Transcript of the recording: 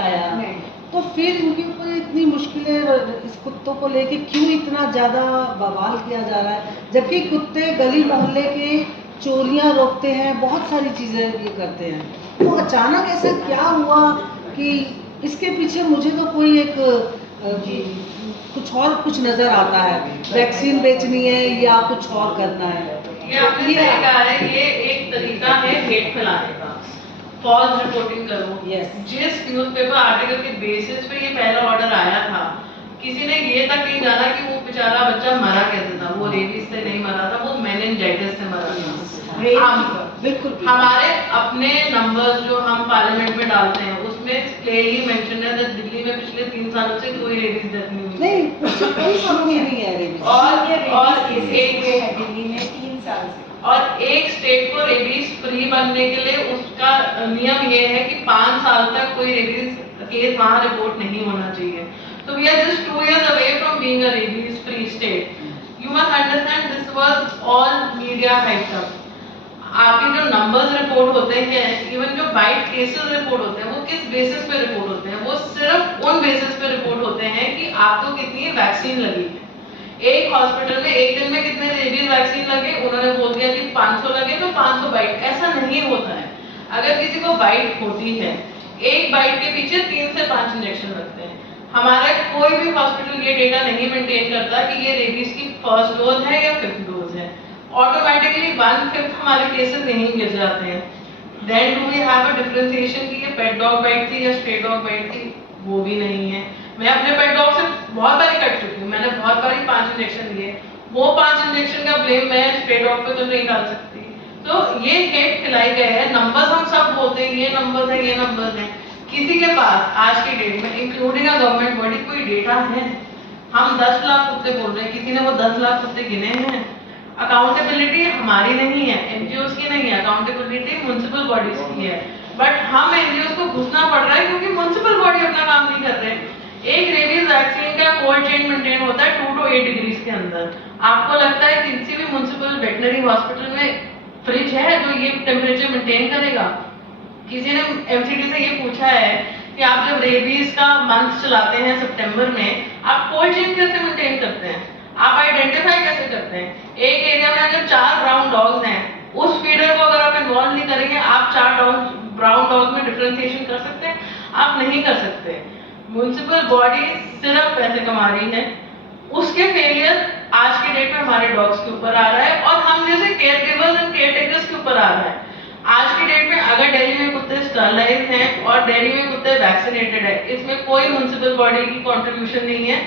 आया तो फिर उनके ऊपर इतनी मुश्किलें इस कुत्तों को लेके क्यों इतना ज़्यादा बवाल किया जा रहा है, जबकि कुत्ते गली मोहल्ले के चोरियां रोकते हैं, बहुत सारी चीज़ें ये करते हैं। तो अचानक ऐसा क्या हुआ कि इसके पीछे मुझे तो कोई एक कुछ नज़र आता है, वैक्सीन बेचनी है या कुछ और करना है। ये आपने सही कहा है, ये एक तरीका है हेट फैलाने का, फॉल्स रिपोर्टिंग करो। जिस न्यूज़पेपर आर्टिकल के बेसिस पे ये पहला ऑर्डर आया था, किसी ने ये तक नहीं जाना कि वो बेचारा बच्चा मरा कैसे था। वो रेबीज से नहीं मरा था, वो मेनिंजाइटिस से मरा था। बिल्कुल हमारे अपने नंबर्स जो हम पार्लियामेंट में डालते हैं उसमें क्लियरली मेंशन है कि दिल्ली में पिछले 3 सालों से कोई रेबीज डेथ नहीं हुई। नहीं है रेबीज। और एक स्टेट को रेबीज फ्री बनने के लिए उसका नियम ये है कि 5 साल तक कोई रेबीज केस वहाँ रिपोर्ट नहीं होना चाहिए। So we are just 2 years away from being a rabies free state. You must understand this was all media hyped up. आपके जो नंबर्स रिपोर्ट होते हैं, इवन जो बाइट केसेस रिपोर्ट होते हैं, वो किस बेसिस पे रिपोर्ट होते हैं? वो सिर्फ उन बेसिस पे रिपोर्ट होते हैं कि आपको कितनी वैक्सीन लगी है। एक हॉस्पिटल में एक दिन में कितने रेबीज वैक्सीन लगे, उन्होंने बोल दिया कि 500 लगे तो 500 बाइट। ऐसा नहीं होता है। अगर किसी को बाइट होती है, एक बाइट के पीछे 3 से 5 इंजेक्शन लगते हैं। हमारा कोई भी हॉस्पिटल ये डेटा नहीं मेंटेन करता कि ये रेबीज की फर्स्ट डोज है या 5th डोज है। ऑटोमेटिकली 1/5 हमारे केसेस यहीं गिर जाते हैं। Then do we have a differentiation कि ये पेट डॉग बाइट थी या स्ट्रे डॉग बाइट थी? वो भी नहीं है। मैं अपने पेट डॉग से बहुत बारी कट चुकी हूँ, मैंने बहुत बारी 5 इंजेक्शन लिए। वो 5 इंजेक्शन का ब्लेम मैं स्ट्रे डॉग पे तो नहीं डाल सकती। तो ये हेट खिलाई गए हैं। नंबर्स हम सब बोलते हैं ये नंबर्स है, ये नंबर्स है। किसी के पास आज की डेट में इंक्लूडिंग अ गवर्नमेंट बॉडी कोई डेटा है? हम 10 लाख कुत्ते बोल रहे हैं, किसी ने वो 10 लाख कुत्ते गिने हैं? अकाउंटेबिलिटी हमारी नहीं है, एनजीओस की नहीं है, अकाउंटेबिलिटी म्युनिसिपल बॉडीज की है। बट हम एनजीओस को घुसना पड़ रहा है क्योंकि म्युनिसिपल बॉडी अपना काम नहीं कर रहे। एक रेबीज वैक्सीन का कोल्ड चेन मेंटेन होता है 2 to 8 डिग्रीज के अंदर। आपको लगता है किसी भी म्युनिसिपल वेटनरी हॉस्पिटल में फ्रिज है जो ये टेम्परेचर मेंटेन करेगा? किसी ने एमसीडी से ये पूछा है कि आप जब रेबीज का मंथ चलाते हैं सितंबर में, आप कोल्ड चेन कैसे मेंटेन करते हैं? आप आइडेंटिफाई कैसे करते हैं? एक एरिया में अगर 4 ब्राउन डॉग्स हैं, उस फीडर को अगर आप इन्वॉल्व नहीं करेंगे, आप 4 ब्राउन डॉग्स में डिफरेंशिएशन कर सकते हैं? आप नहीं कर सकते। म्युनिसिपल बॉडी सिर्फ पैसे कमा रही है। उसके फेलियर आज के डेट में हमारे डॉग्स के ऊपर आ रहा है और हम जैसे care givers and care takers के ऊपर आ रहा है। आज की डेट में अगर दिल्ली में कुत्ते स्टरलाइज हैं और दिल्ली में कुत्ते वैक्सीनेटेड है, इसमें कोई म्युनिसिपल बॉडी की कंट्रीब्यूशन नहीं है।